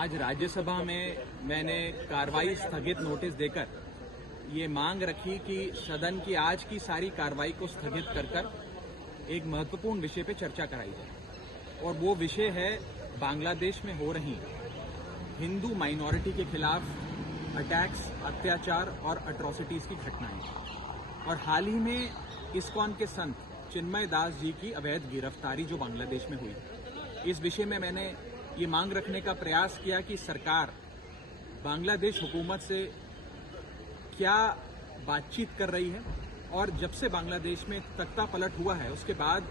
आज राज्यसभा में मैंने कार्रवाई स्थगित नोटिस देकर ये मांग रखी कि सदन की आज की सारी कार्रवाई को स्थगित कर एक महत्वपूर्ण विषय पर चर्चा कराई जाए और वो विषय है बांग्लादेश में हो रही हिंदू माइनॉरिटी के खिलाफ अटैक्स, अत्याचार और अट्रॉसिटीज की घटनाएं। और हाल ही में इस्कॉन के संत चिन्मय दास जी की अवैध गिरफ्तारी जो बांग्लादेश में हुई, इस विषय में मैंने ये मांग रखने का प्रयास किया कि सरकार बांग्लादेश हुकूमत से क्या बातचीत कर रही है और जब से बांग्लादेश में तख्ता पलट हुआ है उसके बाद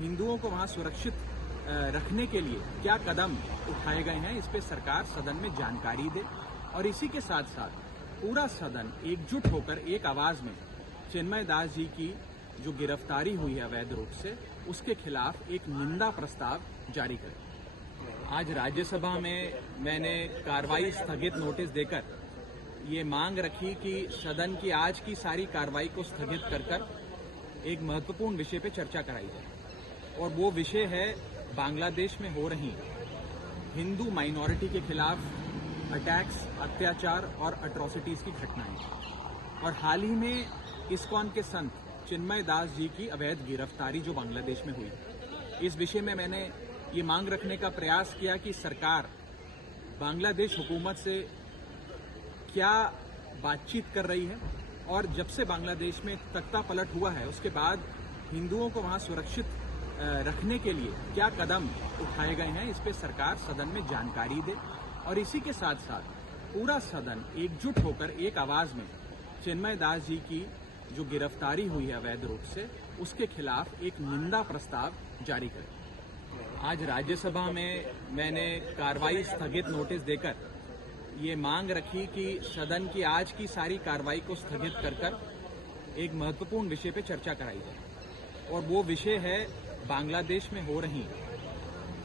हिंदुओं को वहां सुरक्षित रखने के लिए क्या कदम उठाए गए हैं, इस पे सरकार सदन में जानकारी दे। और इसी के साथ साथ पूरा सदन एकजुट होकर एक आवाज में चिन्मय दास जी की जो गिरफ्तारी हुई है अवैध रूप से, उसके खिलाफ एक निंदा प्रस्ताव जारी करे। आज राज्यसभा में मैंने कार्रवाई स्थगित नोटिस देकर ये मांग रखी कि सदन की आज की सारी कार्रवाई को स्थगित कर एक महत्वपूर्ण विषय पर चर्चा कराई जाए और वो विषय है बांग्लादेश में हो रही हिंदू माइनॉरिटी के खिलाफ अटैक्स, अत्याचार और अट्रॉसिटीज की घटनाएं। और हाल ही में इस्कॉन के संत चिन्मय दास जी की अवैध गिरफ्तारी जो बांग्लादेश में हुई, इस विषय में मैंने ये मांग रखने का प्रयास किया कि सरकार बांग्लादेश हुकूमत से क्या बातचीत कर रही है और जब से बांग्लादेश में तख्ता पलट हुआ है उसके बाद हिंदुओं को वहां सुरक्षित रखने के लिए क्या कदम उठाए गए हैं, इस पे सरकार सदन में जानकारी दे। और इसी के साथ साथ पूरा सदन एकजुट होकर एक आवाज में चिन्मय दास जी की जो गिरफ्तारी हुई है अवैध रूप से, उसके खिलाफ एक निंदा प्रस्ताव जारी करे। आज राज्यसभा में मैंने कार्रवाई स्थगित नोटिस देकर ये मांग रखी कि सदन की आज की सारी कार्रवाई को स्थगित कर एक महत्वपूर्ण विषय पर चर्चा कराई जाए और वो विषय है बांग्लादेश में हो रही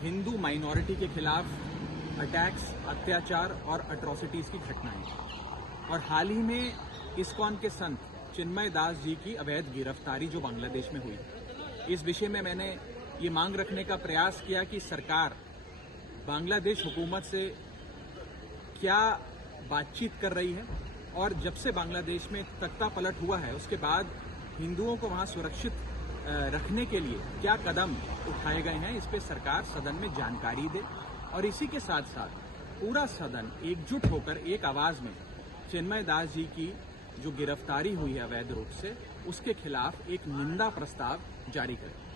हिंदू माइनॉरिटी के खिलाफ अटैक्स, अत्याचार और अट्रॉसिटीज की घटनाएं। और हाल ही में इस्कॉन के संत चिन्मय दास जी की अवैध गिरफ्तारी जो बांग्लादेश में हुई, इस विषय में मैंने ये मांग रखने का प्रयास किया कि सरकार बांग्लादेश हुकूमत से क्या बातचीत कर रही है और जब से बांग्लादेश में तख्ता पलट हुआ है उसके बाद हिंदुओं को वहां सुरक्षित रखने के लिए क्या कदम उठाए गए हैं, इस पे सरकार सदन में जानकारी दे। और इसी के साथ साथ पूरा सदन एकजुट होकर एक आवाज में चिन्मय दास जी की जो गिरफ्तारी हुई है अवैध रूप से, उसके खिलाफ एक निंदा प्रस्ताव जारी करे।